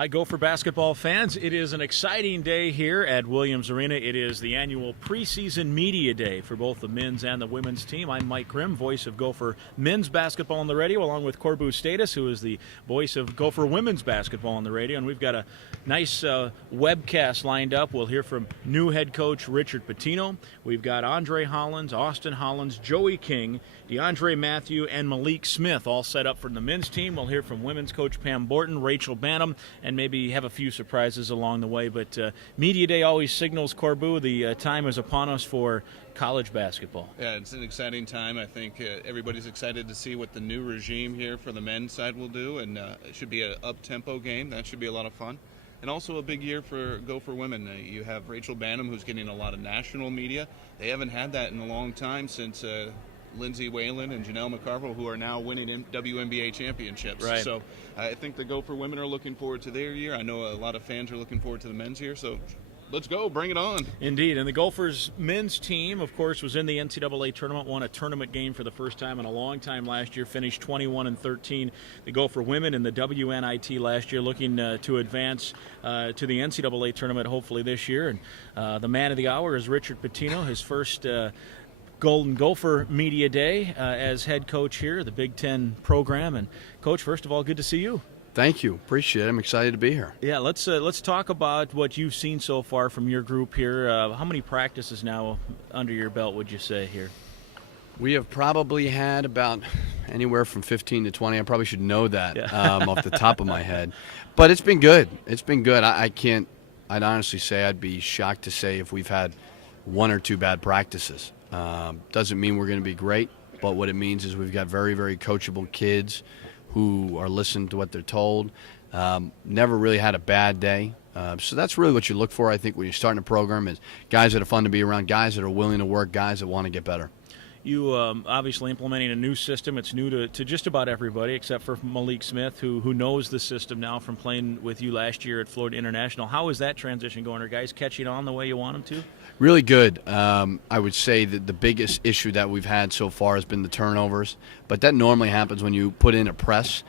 Hi, Gopher basketball fans. It is an exciting day here at Williams Arena. It is the annual preseason media day for both the men's and the women's team. I'm Mike Grimm, voice of Gopher men's basketball on the radio, along with Corbu Status, who is the voice of Gopher women's basketball on the radio. And we've got a nice webcast lined up. We'll hear from new head coach Richard Pitino. We've got Andre Hollins, Austin Hollins, Joey King, DeAndre Matthew, and Malik Smith all set up for the men's team. We'll hear from women's coach Pam Borton, Rachel Bantam, and maybe have a few surprises along the way. But Media Day always signals, Corbu, the time is upon us for college basketball. Yeah, it's an exciting time. I think everybody's excited to see what the new regime here for the men's side will do, and it should be an up-tempo game. That should be a lot of fun. And also a big year for Gopher women. You have Rachel Bantam, who's getting a lot of national media. They haven't had that in a long time since Lindsay Whalen and Janelle McCarville, who are now winning WNBA championships. Right. So I think the Gopher women are looking forward to their year. I know a lot of fans are looking forward to the men's year. So let's go. Bring it on. Indeed. And the Gophers men's team, of course, was in the NCAA tournament, won a tournament game for the first time in a long time last year, finished 21-13. The Gopher women in the WNIT last year looking to advance to the NCAA tournament hopefully this year. And the man of the hour is Richard Pitino, his first Golden Gopher Media Day as head coach here, the Big Ten program. And, Coach, first of all, good to see you. Thank you. Appreciate it. I'm excited to be here. Yeah, let's talk about what you've seen so far from your group here. How many practices now under your belt would you say here? We have probably had about anywhere from 15 to 20. I probably should know that off the top of my head. But it's been good. It's been good. I'd honestly say I'd be shocked to say if we've had one or two bad practices. Doesn't mean we're going to be great, but what it means is we've got very, very coachable kids who are listening to what they're told. Never really had a bad day. So that's really what you look for, I think, when you're starting a program is guys that are fun to be around, guys that are willing to work, guys that want to get better. You obviously implementing a new system. It's new to just about everybody except for Malik Smith, who knows the system now from playing with you last year at Florida International. How is that transition going? Are guys catching on the way you want them to? Really good. I would say that the biggest issue that we've had so far has been the turnovers, but that normally happens when you put in a press.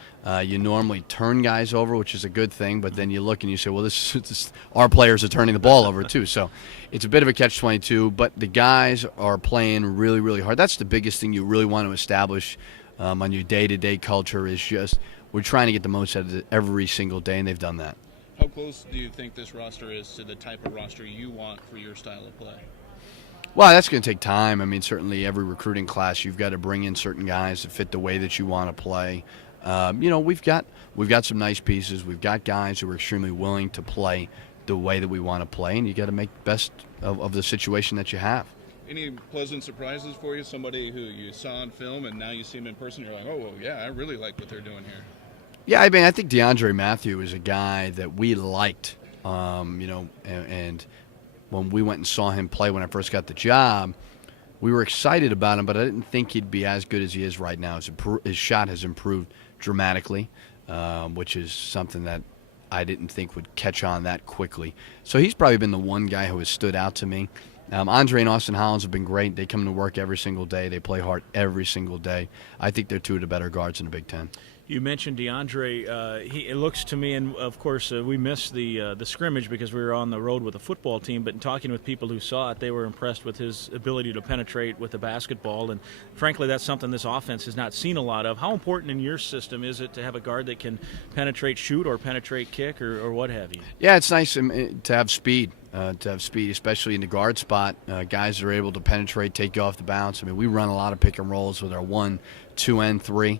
You normally turn guys over, which is a good thing, but then you look and you say, well, this our players are turning the ball over too. So it's a bit of a catch-22, but the guys are playing really, really hard. That's the biggest thing you really want to establish on your day-to-day culture is just we're trying to get the most out of it every single day, and they've done that. How close do you think this roster is to the type of roster you want for your style of play? Well, that's going to take time. I mean, certainly every recruiting class, you've got to bring in certain guys that fit the way that you want to play. We've got some nice pieces. We've got guys who are extremely willing to play the way that we want to play, and you got to make the best of the situation that you have. Any pleasant surprises for you? Somebody who you saw on film and now you see him in person, you're like, oh, well, yeah, I really like what they're doing here. Yeah, I mean, I think DeAndre Matthew is a guy that we liked, and when we went and saw him play when I first got the job, we were excited about him, but I didn't think he'd be as good as he is right now. His shot has improved dramatically, which is something that I didn't think would catch on that quickly. So he's probably been the one guy who has stood out to me. Andre and Austin Hollins have been great. They come to work every single day. They play hard every single day. I think they're two of the better guards in the Big Ten. You mentioned DeAndre. It looks to me, and of course we missed the scrimmage because we were on the road with the football team, but in talking with people who saw it, they were impressed with his ability to penetrate with the basketball, and frankly that's something this offense has not seen a lot of. How important in your system is it to have a guard that can penetrate shoot or penetrate kick or what have you? Yeah, it's nice to have speed. Especially in the guard spot. Guys that are able to penetrate, take you off the bounce. I mean, we run a lot of pick and rolls with our 1, 2, and 3.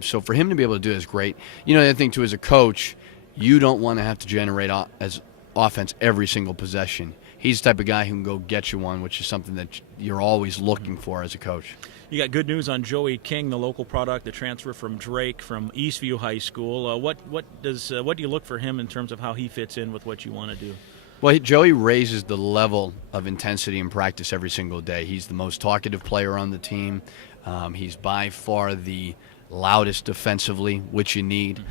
So for him to be able to do it is great. The other thing, too, as a coach, you don't want to have to generate as offense every single possession. He's the type of guy who can go get you one, which is something that you're always looking for as a coach. You got good news on Joey King, the local product, the transfer from Drake from Eastview High School. What do you look for him in terms of how he fits in with what you want to do? Well, Joey raises the level of intensity in practice every single day. He's the most talkative player on the team. He's by far the loudest defensively, which you need.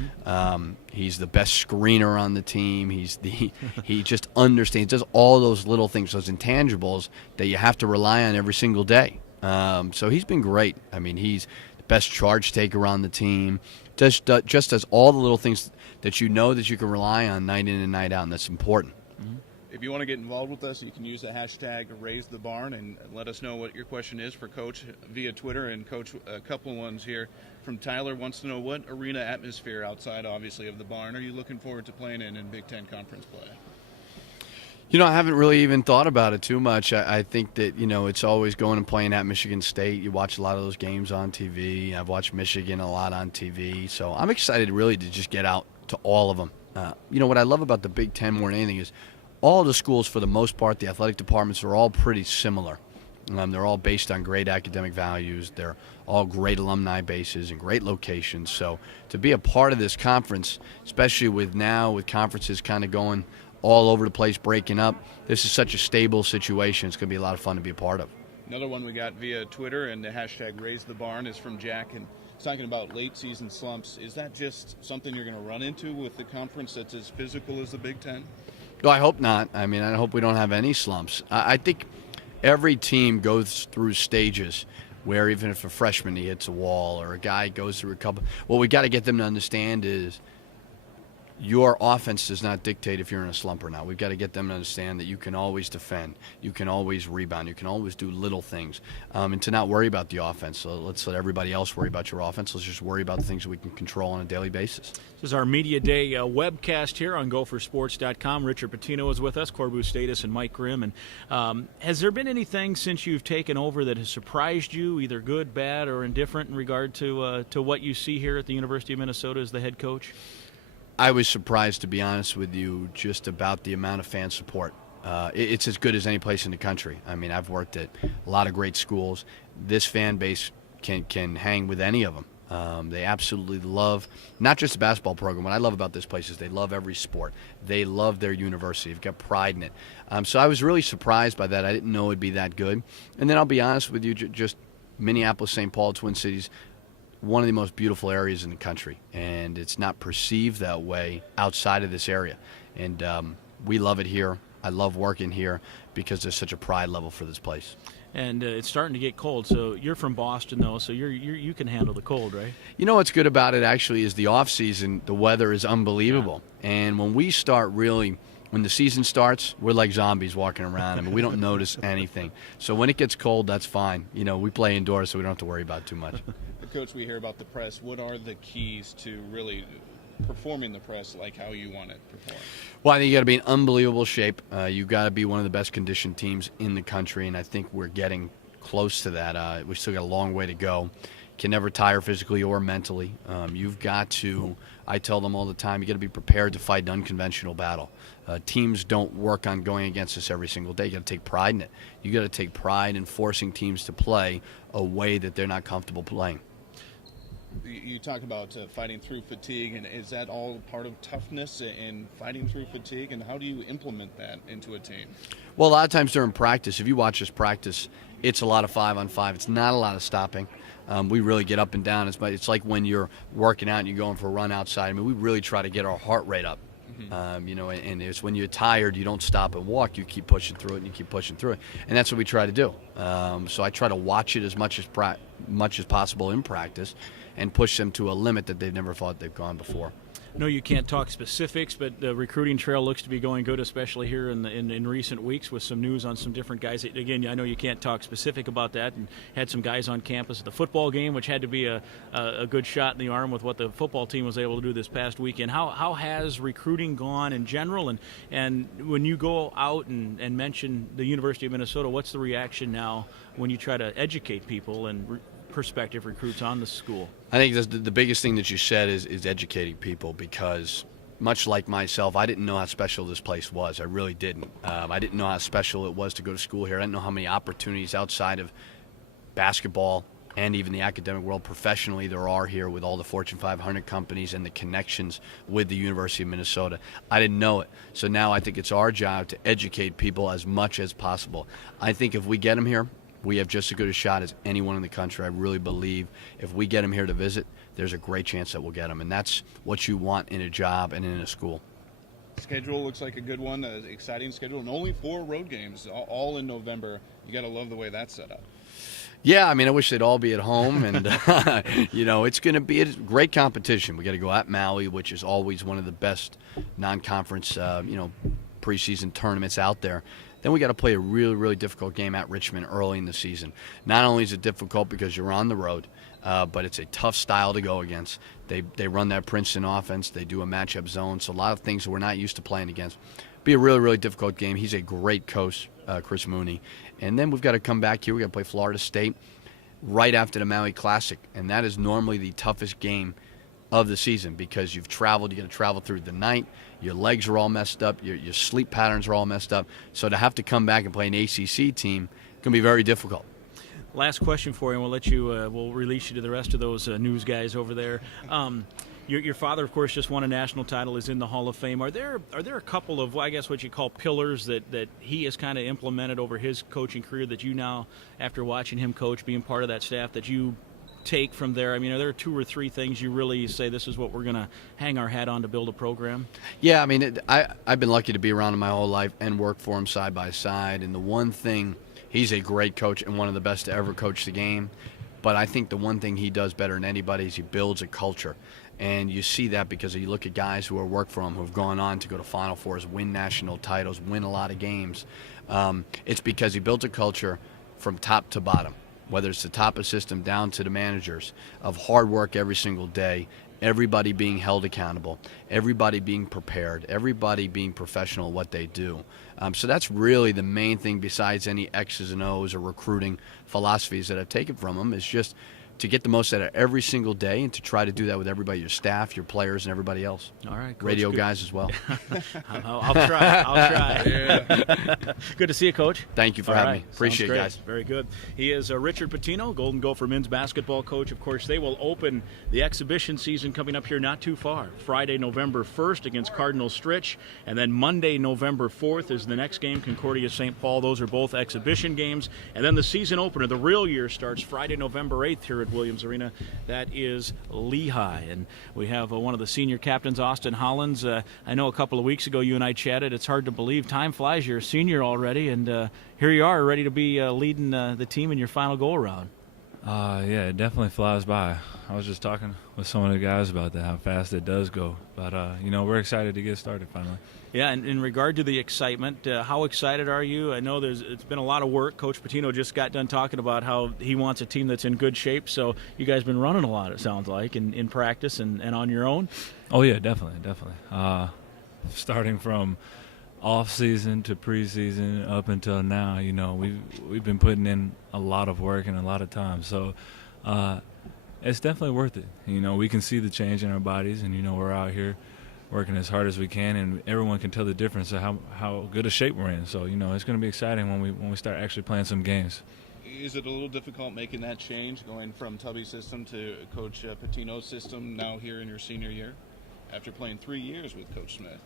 He's the best screener on the team. He just understands, does all those little things, those intangibles that you have to rely on every single day. So he's been great. I mean, he's best charge taker on the team. Just does all the little things that you know that you can rely on night in and night out, and that's important. If you want to get involved with us, you can use the hashtag #RaiseTheBarn and let us know what your question is for Coach via Twitter. And Coach, a couple of ones here from Tyler wants to know, what arena atmosphere outside, obviously, of the barn are you looking forward to playing in Big Ten Conference play? I haven't really even thought about it too much. I think that, it's always going and playing at Michigan State. You watch a lot of those games on TV. I've watched Michigan a lot on TV. So I'm excited really to just get out to all of them. What I love about the Big Ten more than anything is all the schools, for the most part, the athletic departments are all pretty similar. They're all based on great academic values. They're all great alumni bases and great locations. So to be a part of this conference, especially with conferences kind of going all over the place, breaking up, this is such a stable situation. It's going to be a lot of fun to be a part of. Another one we got via Twitter, and the hashtag #RaiseTheBarn is from Jack, and he's talking about late season slumps. Is that just something you're going to run into with the conference that's as physical as the Big Ten? No, I hope not. I hope we don't have any slumps. I think every team goes through stages where even if a freshman he hits a wall or a guy goes through a couple, what we got to get them to understand is your offense does not dictate if you're in a slump or not. We've got to get them to understand that you can always defend, you can always rebound, you can always do little things, and to not worry about the offense. So let's let everybody else worry about your offense. Let's just worry about the things that we can control on a daily basis. This is our Media Day webcast here on Gophersports.com. Richard Pitino is with us, Corbu Status, and Mike Grimm. And has there been anything since you've taken over that has surprised you, either good, bad, or indifferent, in regard to what you see here at the University of Minnesota as the head coach? I was surprised, to be honest with you, just about the amount of fan support. It's as good as any place in the country. I've worked at a lot of great schools. This fan base can hang with any of them. They absolutely love not just the basketball program. What I love about this place is they love every sport. They love their university. They've got pride in it. So I was really surprised by that. I didn't know it'd be that good. And then I'll be honest with you, just Minneapolis, St. Paul, Twin Cities, one of the most beautiful areas in the country, and it's not perceived that way outside of this area. And we love it here. I love working here because there's such a pride level for this place. And it's starting to get cold. So you're from Boston, though, so you can handle the cold, right? What's good about it actually is the off season. The weather is unbelievable, and when we start really. When the season starts, we're like zombies walking around. We don't notice anything. So when it gets cold, that's fine. We play indoors, so we don't have to worry about it too much. Coach, we hear about the press. What are the keys to really performing the press like how you want it performed? Well, I think you got to be in unbelievable shape. You got to be one of the best conditioned teams in the country, and I think we're getting close to that. We still got a long way to go. Can never tire physically or mentally. You've got to, I tell them all the time, you got to be prepared to fight an unconventional battle. Teams don't work on going against us every single day. You got to take pride in it. You got to take pride in forcing teams to play a way that they're not comfortable playing. You talk about fighting through fatigue, and is that all part of toughness in fighting through fatigue, and how do you implement that into a team? Well, a lot of times during practice, if you watch us practice, it's a lot of 5-on-5. It's not a lot of stopping. We really get up and down. It's like when you're working out and you're going for a run outside. We really try to get our heart rate up. And it's when you're tired, you don't stop and walk. You keep pushing through it, and you keep pushing through it, and that's what we try to do. So I try to watch it as much as possible in practice, and push them to a limit that they've never thought they've gone before. No, you can't talk specifics, but the recruiting trail looks to be going good, especially here in recent weeks with some news on some different guys. Again, I know you can't talk specific about that, and had some guys on campus at the football game, which had to be a good shot in the arm with what the football team was able to do this past weekend. How has recruiting gone in general? And when you go out and mention the University of Minnesota, what's the reaction now when you try to educate people and prospective recruits on the school? I think the biggest thing that you said is educating people, because much like myself, I didn't know how special this place was. I really didn't. I didn't know how special it was to go to school here. I didn't know how many opportunities outside of basketball and even the academic world professionally there are here with all the Fortune 500 companies and the connections with the University of Minnesota. I didn't know it. So now I think it's our job to educate people as much as possible. I think if we get them here, we have just as good a shot as anyone in the country. I really believe if we get them here to visit, there's a great chance that we'll get them. And that's what you want in a job and in a school. Schedule looks like a good one, an exciting schedule, and only 4 road games, all in November. You got to love the way that's set up. Yeah, I mean, I wish they'd all be at home, and it's going to be a great competition. We got to go at Maui, which is always one of the best non-conference, preseason tournaments out there. Then we got to play a really, really difficult game at Richmond early in the season. Not only is it difficult because you're on the road, but it's a tough style to go against. They run that Princeton offense. They do a matchup zone, so a lot of things that we're not used to playing against. Be a really, really difficult game. He's a great coach, Chris Mooney. And then we've got to come back here. We've got to play Florida State right after the Maui Classic, and that is normally the toughest game of the season because you've traveled. You got to travel through the night. Your legs are all messed up. Your sleep patterns are all messed up. So to have to come back and play an ACC team can be very difficult. Last question for you, and we'll let you. We'll release you to the rest of those news guys over there. Your father, of course, just won a national title, is in the Hall of Fame. Are there a couple of, I guess, what you call pillars that he has kind of implemented over his coaching career that you now, after watching him coach, being part of that staff, that you take from there? I mean, are there 2 or 3 things you really say this is what we're going to hang our hat on to build a program? Yeah, I mean, I've been lucky to be around him my whole life and work for him side by side. And the one thing, he's a great coach and one of the best to ever coach the game. But I think the one thing he does better than anybody is he builds a culture. And you see that because you look at guys who have worked for him, who have gone on to go to Final Fours, win national titles, win a lot of games. It's because he built a culture from top to bottom, whether it's the top of system down to the managers, of hard work every single day, everybody being held accountable, everybody being prepared, everybody being professional at what they do. So that's really the main thing besides any X's and O's or recruiting philosophies that I've taken from him, is just to get the most out of every single day and to try to do that with everybody, your staff, your players, and everybody else. All right, Coach, radio good. guys as well. I'll try. Yeah. Good to see you, Coach. Thank you for having me. Appreciate it, guys. Very good. He is Richard Patino, Golden Gopher men's basketball coach. Of course, they will open the exhibition season coming up here not too far. Friday, November 1st against Cardinal Stritch, and then Monday, November 4th is the next game, Concordia St. Paul. Those are both exhibition games. And then the season opener, the real year, starts Friday, November 8th here at Williams Arena. That is Lehigh. And we have one of the senior captains, Austin Hollins. I know a couple of weeks ago you and I chatted. It's hard to believe. Time flies. You're a senior already, and here you are, ready to be leading the team in your final go-around. Yeah, it definitely flies by. I was just talking with some of the guys about that, how fast it does go. But, we're excited to get started finally. Yeah, and in regard to the excitement, how excited are you? I know it's been a lot of work. Coach Patino just got done talking about how he wants a team that's in good shape. So you guys been running a lot, it sounds like, in practice and on your own. Oh, yeah, definitely. Starting from off-season to preseason up until now, we've been putting in a lot of work and a lot of time. So it's definitely worth it. We can see the change in our bodies, and, we're out here working as hard as we can, and everyone can tell the difference of how good a shape we're in. So, it's going to be exciting when we start actually playing some games. Is it a little difficult making that change, going from Tubby's system to Coach Patino's system now here in your senior year, after playing 3 years with Coach Smith?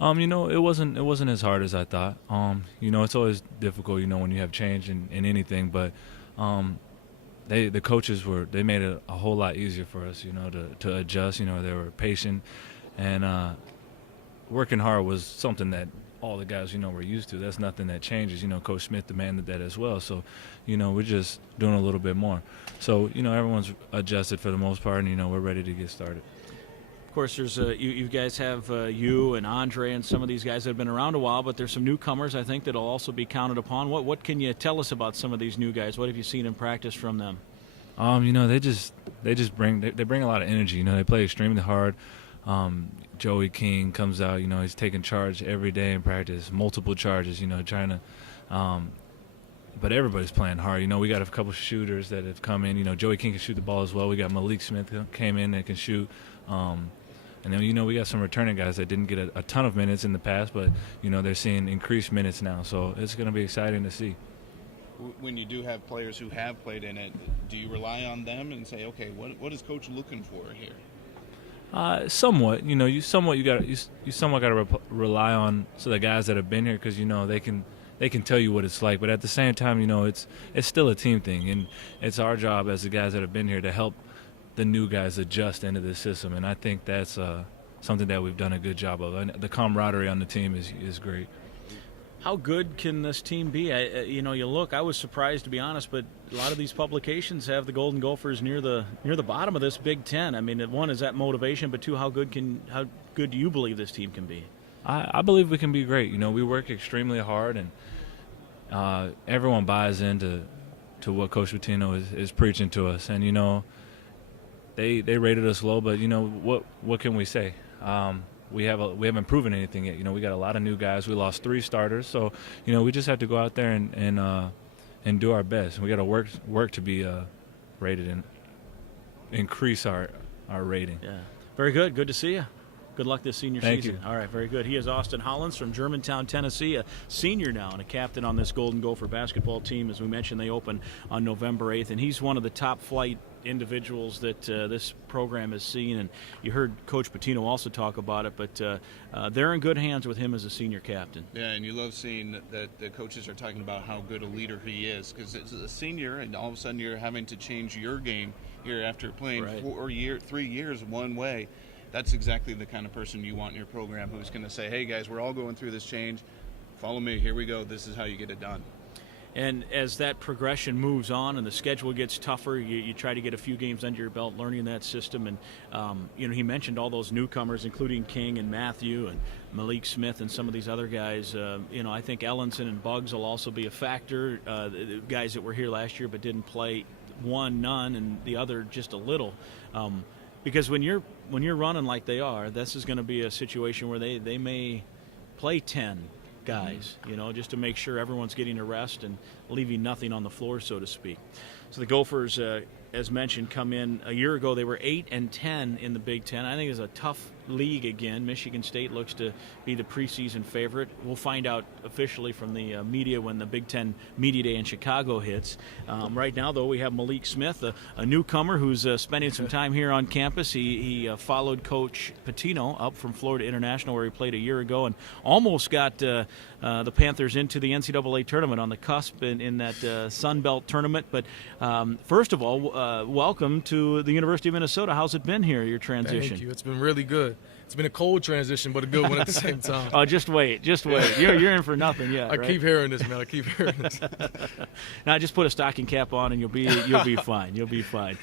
It wasn't as hard as I thought. It's always difficult, when you have change in anything, but the coaches made it a whole lot easier for us, to adjust. They were patient, and working hard was something that all the guys, were used to. That's nothing that changes. Coach Smith demanded that as well. So, we're just doing a little bit more. So, everyone's adjusted for the most part, and, we're ready to get started. Of course, there's you guys have you and Andre and some of these guys that have been around a while, but there's some newcomers, I think, that'll also be counted upon. What can you tell us about some of these new guys? What have you seen in practice from them? They bring a lot of energy. They play extremely hard. Joey King comes out, he's taking charge every day in practice, multiple charges, trying to but everybody's playing hard. We got a couple shooters that have come in. Joey King can shoot the ball as well. We got Malik Smith who came in that can shoot. And then, we got some returning guys that didn't get a ton of minutes in the past, but, they're seeing increased minutes now. So it's going to be exciting to see. When you do have players who have played in it, do you rely on them and say, okay, what is Coach looking for here? Somewhat. You somewhat got to rely on the guys that have been here because, they can tell you what it's like. But at the same time, it's still a team thing. And it's our job as the guys that have been here to help the new guys adjust into this system, and I think that's something that we've done a good job of. And the camaraderie on the team is great. How good can this team be? You look, I was surprised, to be honest, but a lot of these publications have the Golden Gophers near the bottom of this Big Ten. I mean, one, is that motivation, but two, how good do you believe this team can be? I believe we can be great. You know, we work extremely hard, and everyone buys into what Coach Pitino is preaching to us. And, you know, they rated us low, but, you know, what can we say? We haven't proven anything yet. You know, we got a lot of new guys. We lost 3 starters, so, you know, we just have to go out there and do our best. We got to work to be rated and increase our rating. Yeah, very good. Good to see you. Good luck this senior Thank season. you. All right, very good. He is Austin Hollins from Germantown, Tennessee, a senior now and a captain on this Golden Gopher basketball team. As we mentioned, they open on November 8th, and he's one of the top flight individuals that this program has seen. And you heard Coach Pitino also talk about it, but they're in good hands with him as a senior captain. Yeah, and you love seeing that the coaches are talking about how good a leader he is, because as a senior, and all of a sudden you're having to change your game here after playing 3 years one way. That's exactly the kind of person you want in your program, who's going to say, hey, guys, we're all going through this change. Follow me. Here we go. This is how you get it done. And as that progression moves on and the schedule gets tougher, you try to get a few games under your belt learning that system. And, you know, he mentioned all those newcomers, including King and Matthew and Malik Smith and some of these other guys. You know, I think Ellenson and Buggs will also be a factor. The guys that were here last year but didn't play, one, none, and the other just a little. Because when you're running like they are, this is going to be a situation where they may play 10 guys, you know, just to make sure everyone's getting a rest and leaving nothing on the floor, so to speak. So the Gophers, as mentioned, come in a year ago. They were 8-10 in the Big Ten. I think it's a tough league again. Michigan State looks to be the preseason favorite. We'll find out officially from the media when the Big Ten Media Day in Chicago hits. Right now, though, we have Malik Smith, a newcomer who's spending some time here on campus. He followed Coach Pitino up from Florida International, where he played a year ago, and almost got the Panthers into the NCAA tournament on the cusp in that Sun Belt tournament. But first of all, welcome to the University of Minnesota. How's it been here, your transition? Thank you. It's been really good. It's been a cold transition, but a good one at the same time. Oh, just wait. You're in for nothing yet. I keep hearing this, man. I keep hearing this. Now, just put a stocking cap on, and you'll be fine. You'll be fine.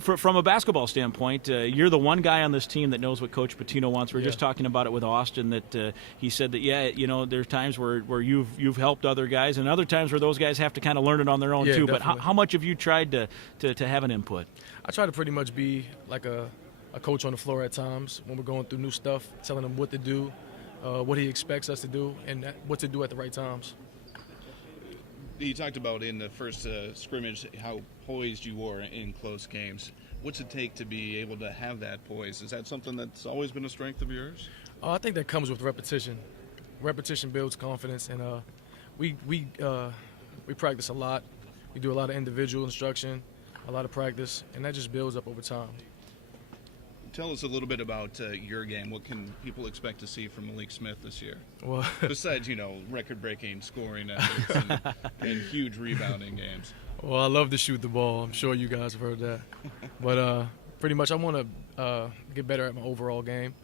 From a basketball standpoint, you're the one guy on this team that knows what Coach Pitino wants. We were just talking about it with Austin, that he said that you know, there's times where you've helped other guys, and other times where those guys have to kind of learn it on their own too. Definitely. But how much have you tried to have an input? I try to pretty much be like a coach on the floor at times when we're going through new stuff, telling him what to do, what he expects us to do, and what to do at the right times. You talked about in the first scrimmage how poised you were in close games. What's it take to be able to have that poise? Is that something that's always been a strength of yours? I think that comes with repetition. Repetition builds confidence, and we practice a lot. We do a lot of individual instruction, a lot of practice, and that just builds up over time. Tell us a little bit about your game. What can people expect to see from Malik Smith this year? Well, besides, you know, record-breaking scoring efforts and huge rebounding games. Well, I love to shoot the ball. I'm sure you guys have heard that. But pretty much I want to get better at my overall game,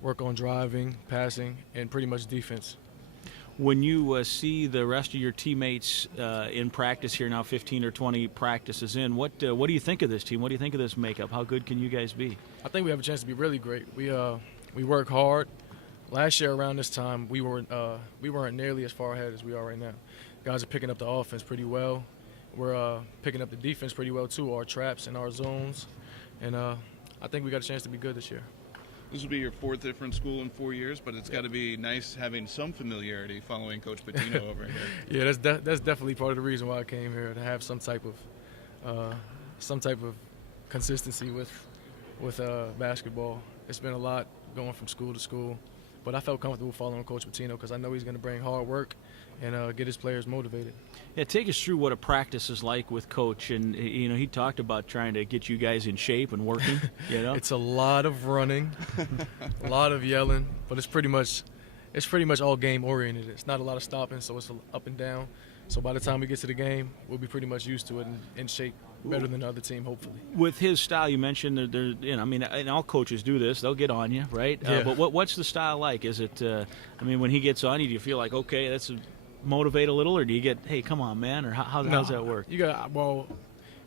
work on driving, passing, and pretty much defense. When you see the rest of your teammates in practice here now, 15 or 20 practices in, what do you think of this team? What do you think of this makeup? How good can you guys be? I think we have a chance to be really great. We work hard. Last year around this time, we weren't nearly as far ahead as we are right now. Guys are picking up the offense pretty well. We're picking up the defense pretty well too, our traps and our zones. And I think we got a chance to be good this year. This will be your 4th different school in 4 years, but it's got to be nice having some familiarity following Coach Pitino over here. Yeah, that's definitely part of the reason why I came here, to have some type of consistency with basketball. It's been a lot going from school to school, but I felt comfortable following Coach Pitino because I know he's going to bring hard work and get his players motivated. Yeah, take us through what a practice is like with Coach, and you know, he talked about trying to get you guys in shape and working. You know, it's a lot of running, a lot of yelling, but it's pretty much all game oriented. It's not a lot of stopping, so it's up and down. So by the time we get to the game, we'll be pretty much used to it and in shape better than the other team, hopefully. With his style, you mentioned you know, I mean, and all coaches do this; they'll get on you, right? Yeah. But what's the style like? Is it? I mean, when he gets on you, do you feel like, okay, motivate a little, or do you get, hey, come on, man, or how does that work? You got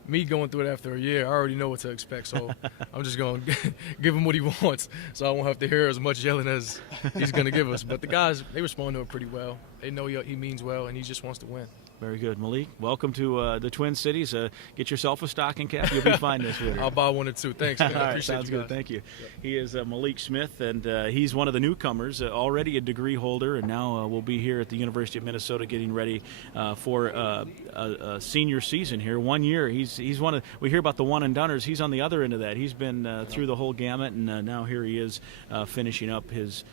me going through it after a year, I already know what to expect, so I'm just going to give him what he wants, so I won't have to hear as much yelling as he's going to give us. But the guys, they respond to it pretty well. They know he means well, and he just wants to win. Very good. Malik, welcome to the Twin Cities. Get yourself a stocking cap. You'll be fine this winter. I'll buy one or two. Thanks, man. All right, Appreciate sounds you good. Thank you. Yep. He is Malik Smith, and he's one of the newcomers, already a degree holder, and now will be here at the University of Minnesota getting ready for a senior season here. 1 year. He's one of, we hear about the one-and-doners. He's on the other end of that. He's been through the whole gamut, and now here he is finishing up his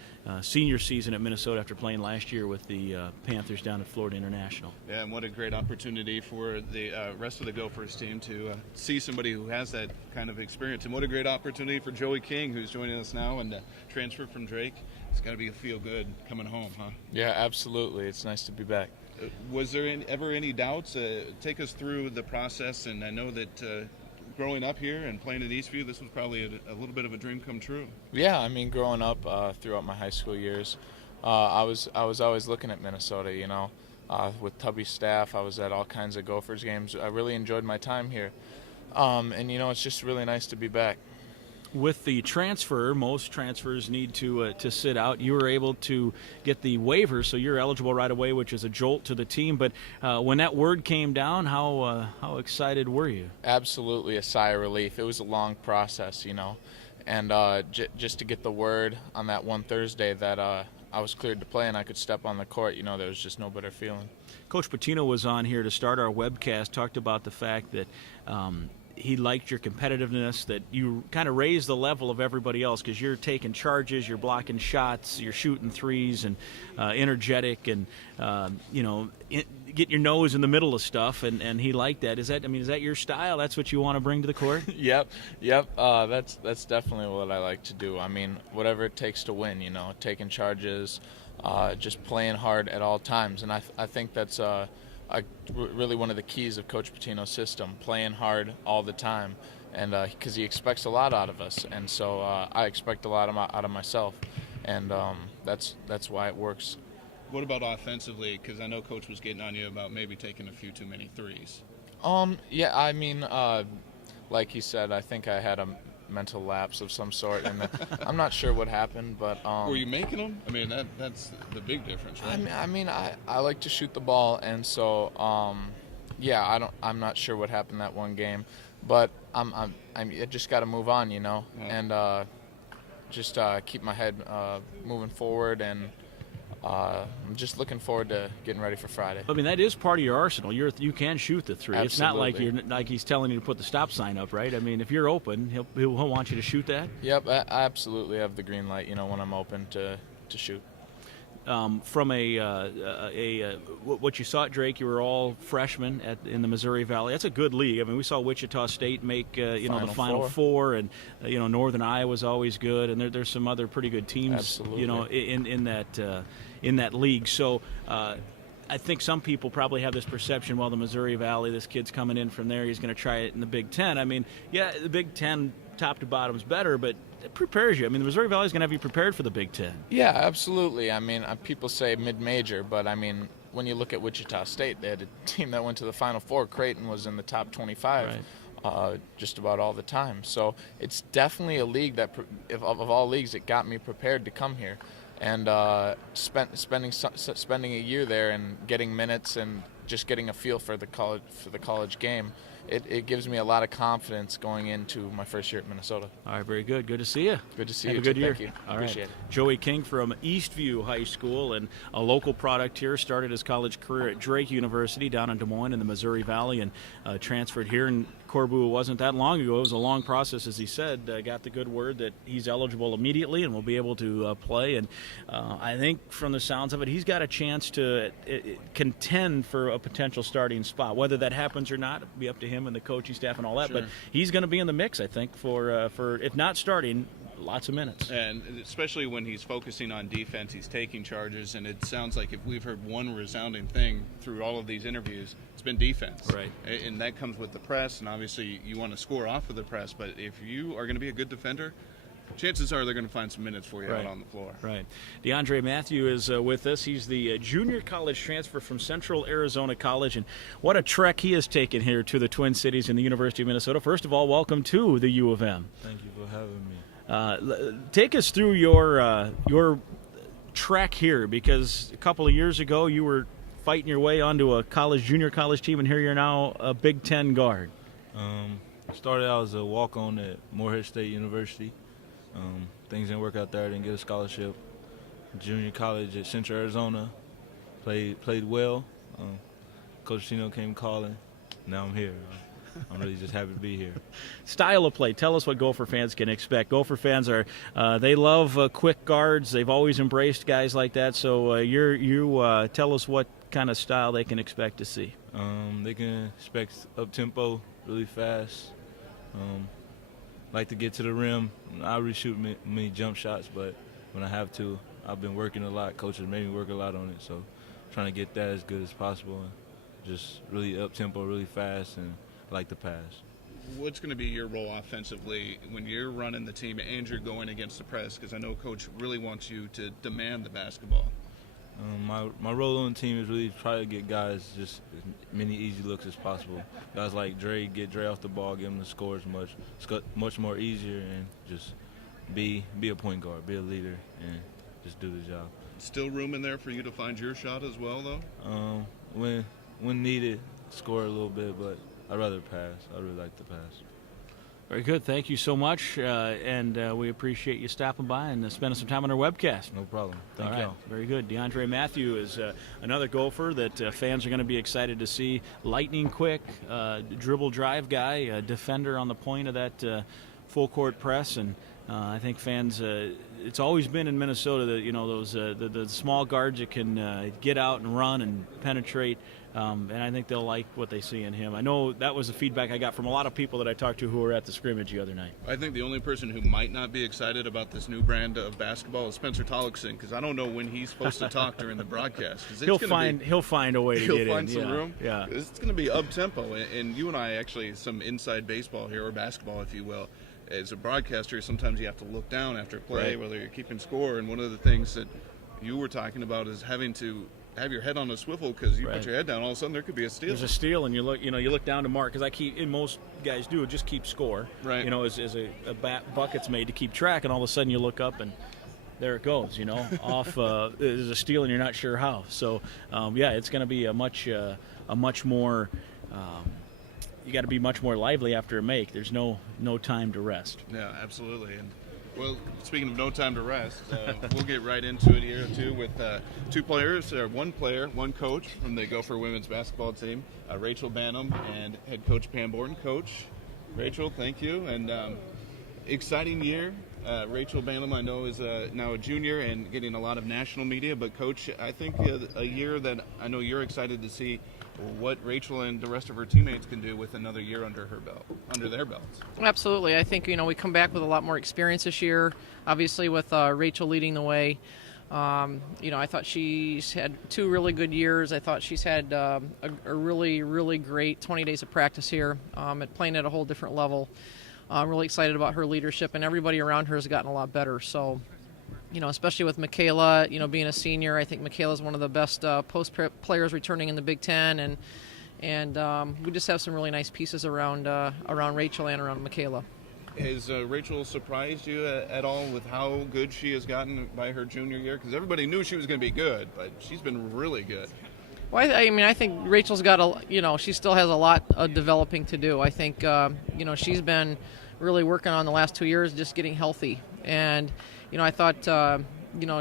senior season at Minnesota after playing last year with the Panthers down at Florida International. Yeah, and what a great opportunity for the rest of the Gophers team to see somebody who has that kind of experience. And what a great opportunity for Joey King, who's joining us now and transfer from Drake. It's got to be a feel-good coming home, huh? Yeah, absolutely. It's nice to be back. Was there ever any doubts? Take us through the process, and I know that growing up here and playing at Eastview, this was probably a little bit of a dream come true. Yeah, I mean, growing up throughout my high school years, I was always looking at Minnesota. You know, with Tubby's staff, I was at all kinds of Gophers games. I really enjoyed my time here, and you know, it's just really nice to be back. With the transfer, most transfers need to sit out. You were able to get the waiver, so you're eligible right away, which is a jolt to the team. But when that word came down, how excited were you? Absolutely a sigh of relief. It was a long process, you know, and just to get the word on that one Thursday that I was cleared to play and I could step on the court, you know, there was just no better feeling. Coach Patino was on here to start our webcast, talked about the fact that he liked your competitiveness, that you kind of raised the level of everybody else because you're taking charges, you're blocking shots, you're shooting threes, and energetic, and you know, get your nose in the middle of stuff, and he liked that. Is that your style? That's what you want to bring to the court? Yep. That's definitely what I like to do. I mean, whatever it takes to win, you know, taking charges, just playing hard at all times, and I think that's really one of the keys of Coach Patino's system, playing hard all the time, and because he expects a lot out of us, and so I expect a lot out of myself, and that's why it works. What about offensively? Because I know Coach was getting on you about maybe taking a few too many threes. Yeah, I mean, like he said, I think I had a mental lapse of some sort, and I'm not sure what happened, but were you making them? I mean, that's the big difference, right? I like to shoot the ball, and so yeah, I'm not sure what happened that one game, but I just got to move on, you know, and just keep my head moving forward, and I'm just looking forward to getting ready for Friday. I mean, that is part of your arsenal. You can shoot the three. Absolutely. It's not like he's telling you to put the stop sign up, right? I mean, if you're open, he'll want you to shoot that. Yep, I absolutely have the green light, you know, when I'm open to shoot. From what you saw at Drake, you were all freshmen in the Missouri Valley. That's a good league. I mean, we saw Wichita State make the Final Four, and Northern Iowa's always good, and there's some other pretty good teams. Absolutely. You know, in that league. So I think some people probably have this perception, well, the Missouri Valley, this kid's coming in from there, he's going to try it in the Big Ten. I mean, yeah, the Big Ten top to bottom is better, but it prepares you. I mean, the Missouri Valley is going to have you prepared for the Big Ten. Yeah, absolutely. I mean, people say mid-major, but I mean, when you look at Wichita State, they had a team that went to the Final Four. Creighton was in the top 25 just about all the time. So it's definitely a league that, of all leagues, it got me prepared to come here. And spending a year there and getting minutes and just getting a feel for the college game, it gives me a lot of confidence going into my first year at Minnesota. All right, very good. Good to see you. Good to see you. Have a good year. Thank you. All Appreciate right. it. Joey King from Eastview High School, and a local product here, started his college career at Drake University down in Des Moines in the Missouri Valley, and transferred here. And Corbu wasn't that long ago. It was a long process, as he said. Got the good word that he's eligible immediately and will be able to play. And I think from the sounds of it, he's got a chance to contend for a potential starting spot. Whether that happens or not, it'll be up to him and the coaching staff and all that. Sure. But he's going to be in the mix, I think, for if not starting, lots of minutes. And especially when he's focusing on defense, he's taking charges, and it sounds like if we've heard one resounding thing through all of these interviews, it's been defense. Right. And that comes with the press, and obviously you want to score off of the press, but if you are going to be a good defender, chances are they're going to find some minutes for you Right. out on the floor. Right. DeAndre Matthew is with us. He's the junior college transfer from Central Arizona College. And what a trek he has taken here to the Twin Cities and the University of Minnesota. First of all, welcome to the U of M. Thank you for having me. Take us through your trek here, because a couple of years ago you were fighting your way onto a junior college team, and here you're now a Big Ten guard. Started out as a walk-on at Morehead State University. Things didn't work out there. I didn't get a scholarship. Junior college at Central Arizona. Played well. Coach Tino came calling. Now I'm here. I'm really just happy to be here. Style of play. Tell us what Gopher fans can expect. Gopher fans they love quick guards. They've always embraced guys like that. So you tell us what kind of style they can expect to see. They can expect up-tempo, really fast. Like to get to the rim. I reshoot many jump shots, but when I have to, I've been working a lot. Coaches made me work a lot on it, so trying to get that as good as possible. And just really up-tempo, really fast, and like to pass. What's going to be your role offensively when you're running the team and you're going against the press? Because I know Coach really wants you to demand the basketball. My role on the team is really try to get guys just as many easy looks as possible. Guys like Dre, get Dre off the ball, get him to score much more easier, and just be a point guard, be a leader, and just do the job. Still room in there for you to find your shot as well, though? When needed, score a little bit, but I'd rather pass. I really like to pass. Very good. Thank you so much, and we appreciate you stopping by and spending some time on our webcast. No problem. Thank All you. right. Very good. DeAndre Matthew is another Gopher that fans are going to be excited to see. Lightning quick, dribble drive guy, a defender on the point of that full court press, and I think fans. It's always been in Minnesota that those the small guards that can get out and run and penetrate. And I think they'll like what they see in him. I know that was the feedback I got from a lot of people that I talked to who were at the scrimmage the other night. I think the only person who might not be excited about this new brand of basketball is Spencer Tollickson, because I don't know when he's supposed to talk during the broadcast. He'll find a way to get in. He'll find some room. Yeah. It's going to be up-tempo. And you and I actually, some inside baseball here, or basketball, if you will. As a broadcaster, sometimes you have to look down after a play, Right. whether you're keeping score. And one of the things that you were talking about is having to have your head on a swivel, because you Right. put your head down, all of a sudden there could be a steal. There's a steal, and you look down to mark, because and most guys do just keep score. Right. As a bucket's made to keep track, and all of a sudden you look up and there it goes. Off. There's a steal, and you're not sure how. So it's going to be a much more. You got to be much more lively after a make. There's no time to rest. Yeah, absolutely. And well, speaking of no time to rest, we'll get right into it here too with two players, one player, one coach from the Gopher women's basketball team, Rachel Banham and head coach Pam Borden. Coach Rachel, thank you, and exciting year. Rachel Banham, I know, is now a junior and getting a lot of national media, but Coach, I think a year that I know you're excited to see what Rachel and the rest of her teammates can do with another year under their belts. Absolutely. I think, we come back with a lot more experience this year, obviously with Rachel leading the way. I thought she's had 2 really good years. I thought she's had a really, really great 20 days of practice here, playing at a whole different level. I'm really excited about her leadership, and everybody around her has gotten a lot better. So, especially with Michaela, being a senior, I think Michaela's one of the best post players returning in the Big Ten, and we just have some really nice pieces around Rachel and around Michaela. Has Rachel surprised you at all with how good she has gotten by her junior year? Because everybody knew she was going to be good, but she's been really good. Well, I think Rachel's got she still has a lot of developing to do. I think, she's been really working on the last 2 years just getting healthy. And, I thought,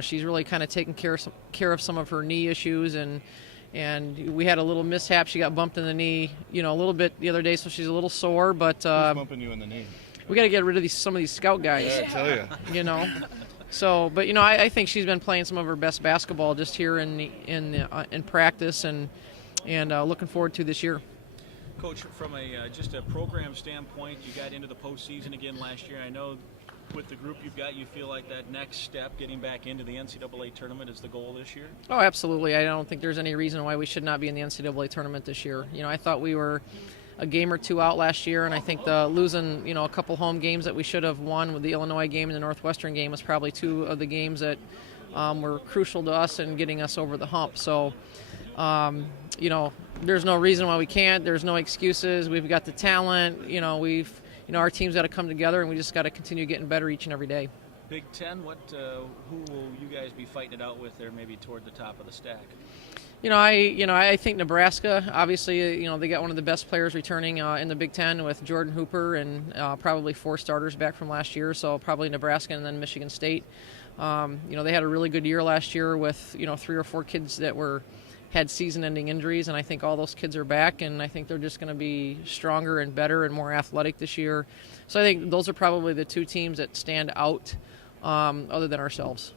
she's really kind of taken care of some of her knee issues. And we had a little mishap. She got bumped in the knee, a little bit the other day, so she's a little sore. But Who's bumping you in the knee? We got to get rid of some of these scout guys. Yeah, I tell you. So, but I think she's been playing some of her best basketball just here in practice, and looking forward to this year. Coach, from just a program standpoint, you got into the postseason again last year. I know with the group you've got, you feel like that next step, getting back into the NCAA tournament, is the goal this year? Oh, absolutely. I don't think there's any reason why we should not be in the NCAA tournament this year. I thought we were a game or two out last year, and I think the losing a couple home games that we should have won with the Illinois game and the Northwestern game was probably two of the games that were crucial to us in getting us over the hump. So, there's no reason why we can't. There's no excuses. We've got the talent. Our team's got to come together, and we just got to continue getting better each and every day. Big Ten, who will you guys be fighting it out with there, maybe toward the top of the stack? I think Nebraska. Obviously, they got one of the best players returning in the Big Ten with Jordan Hooper and probably 4 starters back from last year. So probably Nebraska and then Michigan State. They had a really good year last year with 3 or 4 kids that had season-ending injuries, and I think all those kids are back, and I think they're just going to be stronger and better and more athletic this year. So I think those are probably the 2 teams that stand out other than ourselves.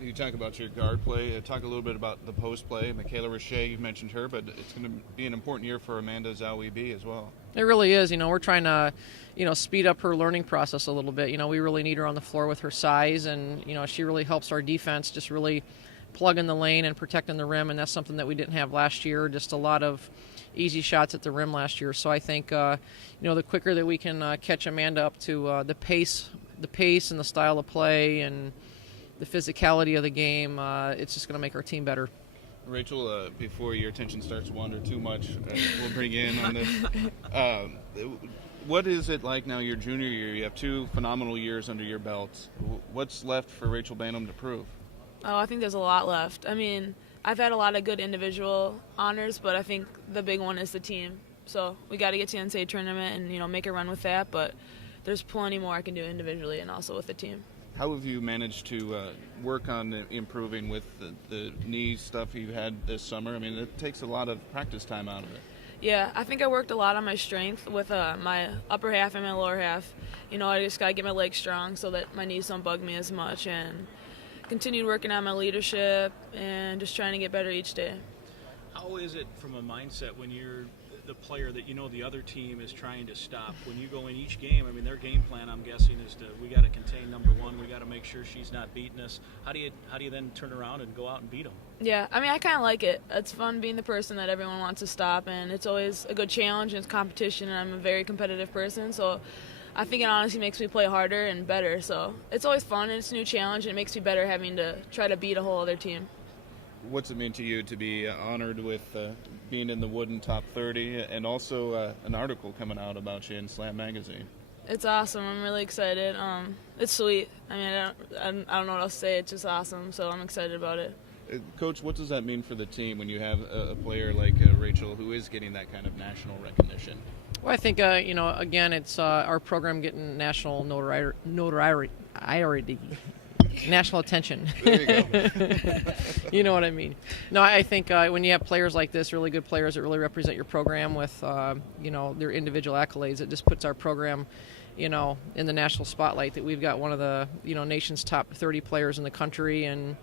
You talk about your guard play. Talk a little bit about the post play. Michaela Richey, you mentioned her, but it's going to be an important year for Amanda Zawibi as well. It really is. We're trying to, speed up her learning process a little bit. We really need her on the floor with her size, and, she really helps our defense just really plug in the lane and protecting the rim, and that's something that we didn't have last year. Just a lot of easy shots at the rim last year. So I think, the quicker that we can catch Amanda up to the pace and the style of play and the physicality of the game, it's just going to make our team better. Rachel, before your attention starts to wander too much, we'll bring you in on this. What is it like now, your junior year? You have 2 phenomenal years under your belt. What's left for Rachel Banham to prove? Oh, I think there's a lot left. I mean, I've had a lot of good individual honors, but I think the big one is the team. So we got to get to the NCAA tournament and, make a run with that, but there's plenty more I can do individually and also with the team. How have you managed to work on improving with the knee stuff you had this summer? I mean, it takes a lot of practice time out of it. Yeah, I think I worked a lot on my strength with my upper half and my lower half. I just got to get my legs strong so that my knees don't bug me as much, and continued working on my leadership and just trying to get better each day. How is it from a mindset when you're the player that the other team is trying to stop? When you go in each game, I mean, their game plan, I'm guessing, is we got to contain number 1. We got to make sure she's not beating us. How do you then turn around and go out and beat them? Yeah, I mean, I kind of like it. It's fun being the person that everyone wants to stop, and it's always a good challenge and it's competition, and I'm a very competitive person, so I think it honestly makes me play harder and better. So it's always fun, and it's a new challenge, and it makes me better having to try to beat a whole other team. What's it mean to you to be honored with being in the Wooden Top 30 and also an article coming out about you in Slam Magazine? It's awesome. I'm really excited. It's sweet. I mean, I don't know what else to say. It's just awesome, so I'm excited about it. Coach, what does that mean for the team when you have a player like Rachel who is getting that kind of national recognition? Well, I think, again, it's our program getting national notoriety. National attention. There you go. You know what I mean. No, I think when you have players like this, really good players that really represent your program with, their individual accolades, it just puts our program, in the national spotlight, that we've got one of the, nation's top 30 players in the country. And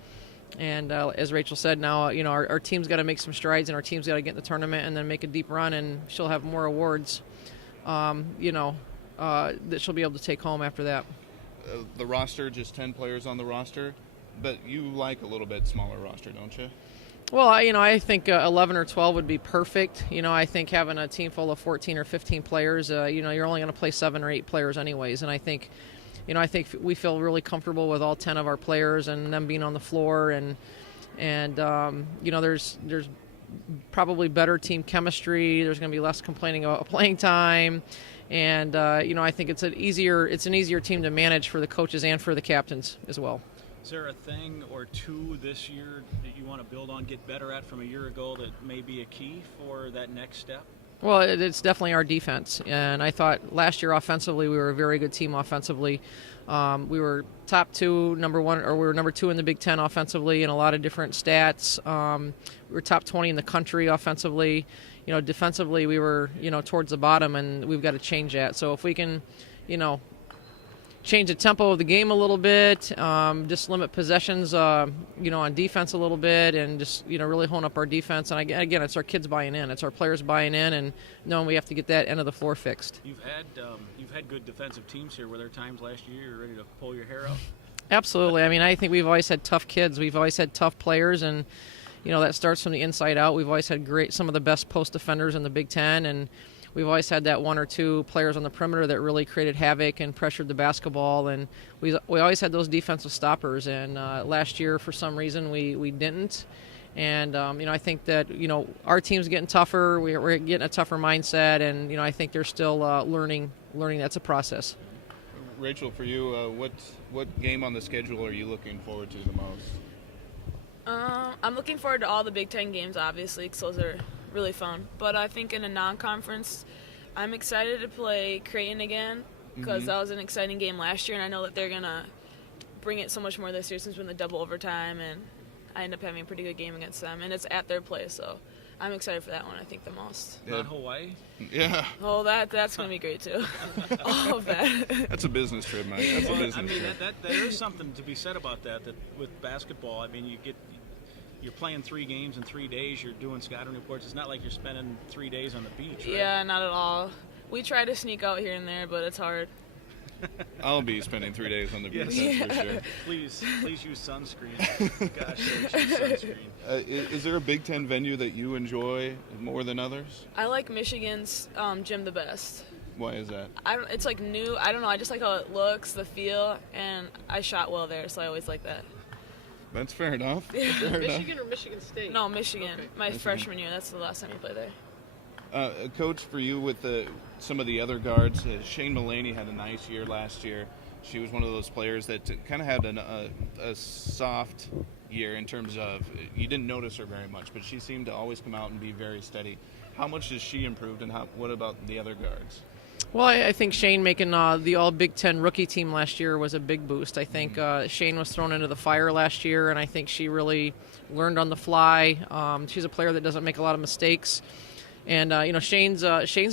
as Rachel said, now, our team's got to make some strides, and our team's got to get in the tournament and then make a deep run, and she'll have more awards, that she'll be able to take home after that. The roster, just 10 players on the roster, but you like a little bit smaller roster, don't you? Well, I think 11 or 12 would be perfect. I think having a team full of 14 or 15 players, you're only going to play 7 or 8 players anyways, and I think we feel really comfortable with all 10 of our players and them being on the floor, and there's probably better team chemistry. There's going to be less complaining about playing time. And, I think it's an easier team to manage for the coaches and for the captains as well. Is there a thing or two this year that you want to build on, get better at from a year ago that may be a key for that next step? Well, it's definitely our defense. And I thought last year offensively we were a very good team offensively. We were top 2, number 1, or we were number 2 in the Big Ten offensively in a lot of different stats. We were top 20 in the country offensively. Defensively we were, towards the bottom, and we've got to change that. So if we can, change the tempo of the game a little bit, just limit possessions, on defense a little bit, and just, really hone up our defense. And again, it's our kids buying in. It's our players buying in and knowing we have to get that end of the floor fixed. You've had good defensive teams here. Were there times last year you were ready to pull your hair out? Absolutely. I mean, I think we've always had tough kids. We've always had tough players, and that starts from the inside out. We've always had some of the best post defenders in the Big Ten, and we've always had that one or two players on the perimeter that really created havoc and pressured the basketball, and we always had those defensive stoppers. And last year, for some reason, we didn't. And I think that our team's getting tougher. We're getting a tougher mindset, and I think they're still learning. That's a process. Rachel, for you, what game on the schedule are you looking forward to the most? I'm looking forward to all the Big Ten games, obviously, because those are really fun. But I think in a non-conference, I'm excited to play Creighton again, because that was an exciting game last year, and I know that they're going to bring it so much more this year since we're in the double overtime, and I end up having a pretty good game against them, and it's at their place, so I'm excited for that one, I think, the most. Not Hawaii? Yeah. Oh, that's going to be great, too. All of that. That's a business trip, Mike. That's a business trip. There is something to be said about that with basketball. I mean, you're playing 3 games in 3 days. You're doing scouting reports. It's not like you're spending 3 days on the beach, right? Yeah, not at all. We try to sneak out here and there, but it's hard. I'll be spending 3 days on the beach, that's for sure. Please use sunscreen. Gosh, use sunscreen. Is there a Big Ten venue that you enjoy more than others? I like Michigan's gym the best. Why is that? It's like new. I don't know. I just like how it looks, the feel, and I shot well there, so I always like that. That's fair enough. Fair Michigan or Michigan State? No, Michigan. Okay. My freshman year. That's the last time we played there. Coach, for you with some of the other guards, Shane Mullaney had a nice year last year. She was one of those players that kind of had a soft year in terms of you didn't notice her very much, but she seemed to always come out and be very steady. How much has she improved, and what about the other guards? Well, I think Shane making the All Big Ten rookie team last year was a big boost. I think Shane was thrown into the fire last year, and I think she really learned on the fly. She's a player that doesn't make a lot of mistakes. And, Shane's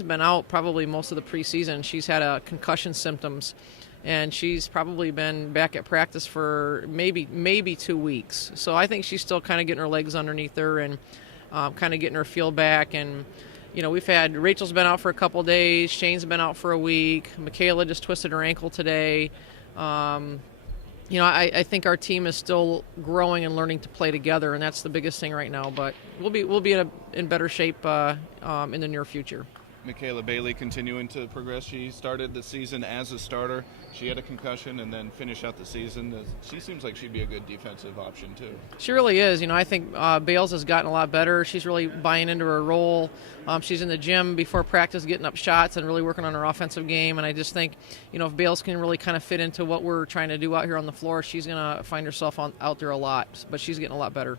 been out probably most of the preseason. She's had concussion symptoms, and she's probably been back at practice for maybe 2 weeks. So I think she's still kind of getting her legs underneath her and kind of getting her feel back. And, Rachel's been out for a couple days. Shane's been out for a week. Michaela just twisted her ankle today. I think our team is still growing and learning to play together, and that's the biggest thing right now. But we'll be in better shape in the near future. Michaela Bailey continuing to progress. She started the season as a starter. She had a concussion and then finished out the season. She seems like she'd be a good defensive option, too. She really is. I think Bales has gotten a lot better. She's really buying into her role. She's in the gym before practice getting up shots and really working on her offensive game. And I just think, if Bales can really kind of fit into what we're trying to do out here on the floor, she's going to find herself out there a lot. But she's getting a lot better.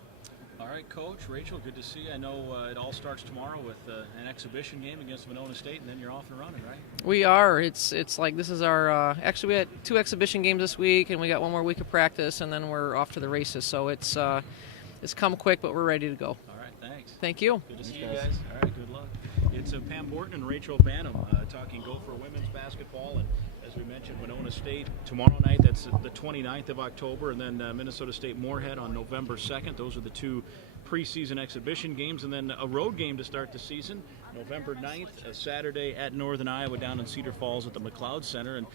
All right, Coach. Rachel, good to see you. I know it all starts tomorrow with an exhibition game against Winona State, and then you're off and running, right? We are. It's like this is our actually we had 2 exhibition games this week, and we got 1 more week of practice, and then we're off to the races. So it's come quick, but we're ready to go. All right, thanks. Thank you. Good to see you guys. All right, good luck. It's Pam Borton and Rachel Banham talking Gopher women's basketball, and as we mentioned, Winona State tomorrow night. That's the 29th of October, and then Minnesota State Moorhead on November 2nd. Those are the 2 preseason exhibition games, and then a road game to start the season, November 9th, a Saturday at Northern Iowa down in Cedar Falls at the McLeod Center, and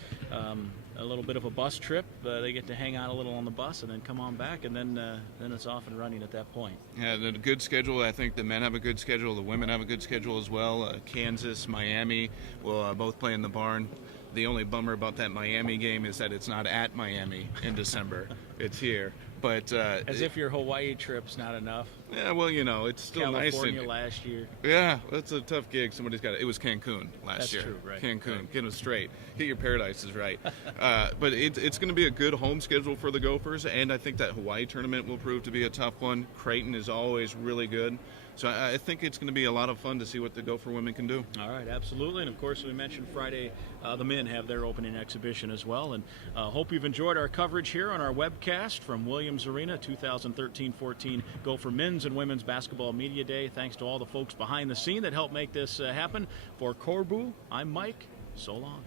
a little bit of a bus trip. They get to hang out a little on the bus and then come on back, and then it's off and running at that point. Yeah, a good schedule. I think the men have a good schedule. The women have a good schedule as well. Kansas, Miami will both play in the barn. The only bummer about that Miami game is that it's not at Miami in December. It's here. But as if your Hawaii trip's not enough. Yeah, well, it's still nice. California last year. Yeah, that's a tough gig. Somebody's got it. It was Cancun last year. That's true, right. Cancun. Right. Get them straight. Get your paradises right. But it's going to be a good home schedule for the Gophers, and I think that Hawaii tournament will prove to be a tough one. Creighton is always really good. So I think it's going to be a lot of fun to see what the Gopher women can do. All right, absolutely. And, of course, we mentioned Friday the men have their opening exhibition as well. And hope you've enjoyed our coverage here on our webcast from Williams Arena, 2013-14 Gopher Men's and Women's Basketball Media Day. Thanks to all the folks behind the scene that helped make this happen. For Corbu, I'm Mike. So long.